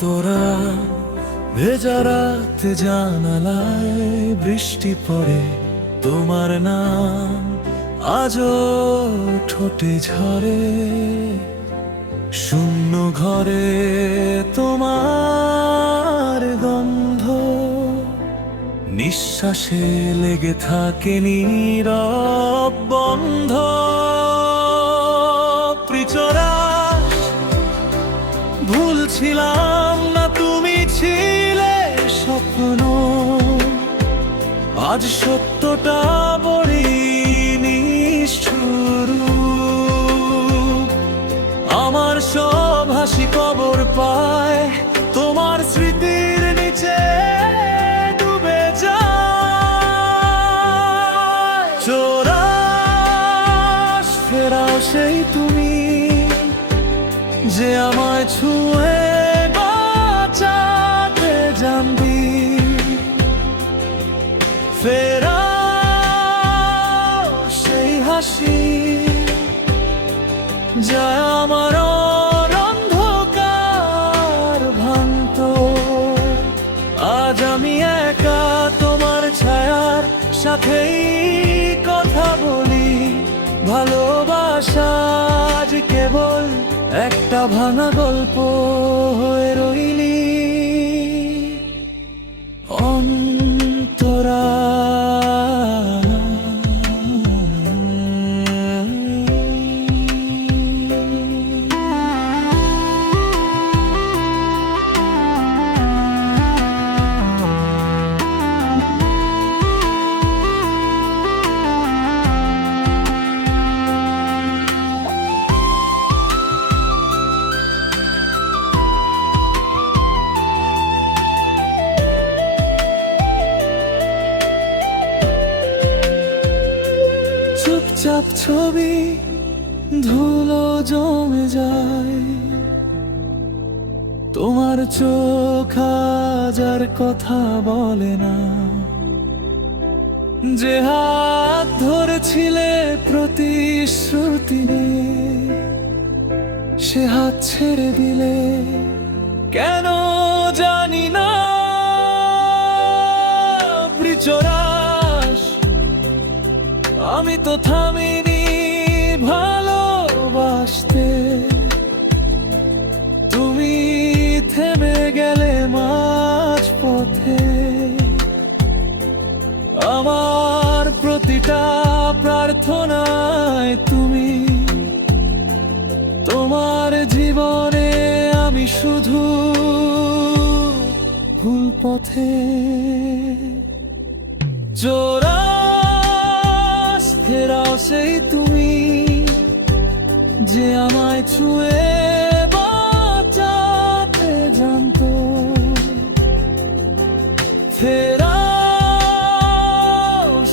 তোরা ভেজা রাত জানালায় বৃষ্টি পড়ে, তোমার নাম আজও ঠোঁটে ঝরে। শূন্য ঘরে তোমার গন্ধ, নিঃশ্বাসে লেগে থাকে নীরব আজ সত্যটা বড়ি নিষ্ঠুর। আমার সব হাসি কবর পায়, তোমার স্মৃতির নিচে ডুবে যায়। ফেরাও সেই তুমি, যে আমায় ছুঁয়ে ফেরাও সেই হাসি যা আমার আজ আমি একা তোমার ছায়ার সাথেই কথা বলি। ভালোবাসা আজ কেবল একটা ভাঙা গল্প হয়ে রইলি। চুপচাপ ছবি, ধুলো জমে যায়। তোমার চোখ আজ আর কথা বলে না। যে হাত ধরেছিলে প্রতিশ্রুতি সে হাত ছেড়ে দিলে কেন আমি তো থামিনি ভালোবাসতে। তুমি থেমে গেলে মাঝ পথে আমার প্রতিটা প্রার্থনায় তুমি। তোমার জীবনে আমি শুধু ভুল পথে। জোরাস ফেরাও সেই তুমি যে আমায় ছুঁয়ে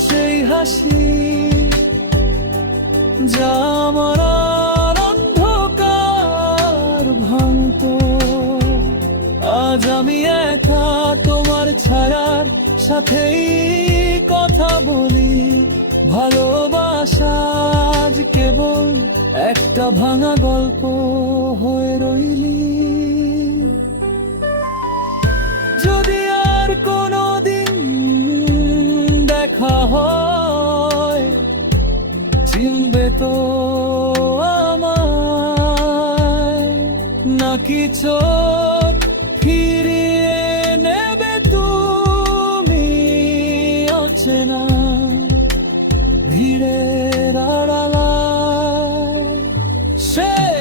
সেই হাসি যা আমার আজ আমি একা তোমার ছায়ার সাথেই কথা বলি। ভালোবাসা আজ কেবল একটা ভাঙা গল্প হয়ে রইলি। যদি আর কোনো দিন দেখা হয়, চিনবে তো আমায়। নাকি চোখ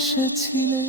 ভালোবেসেছিলে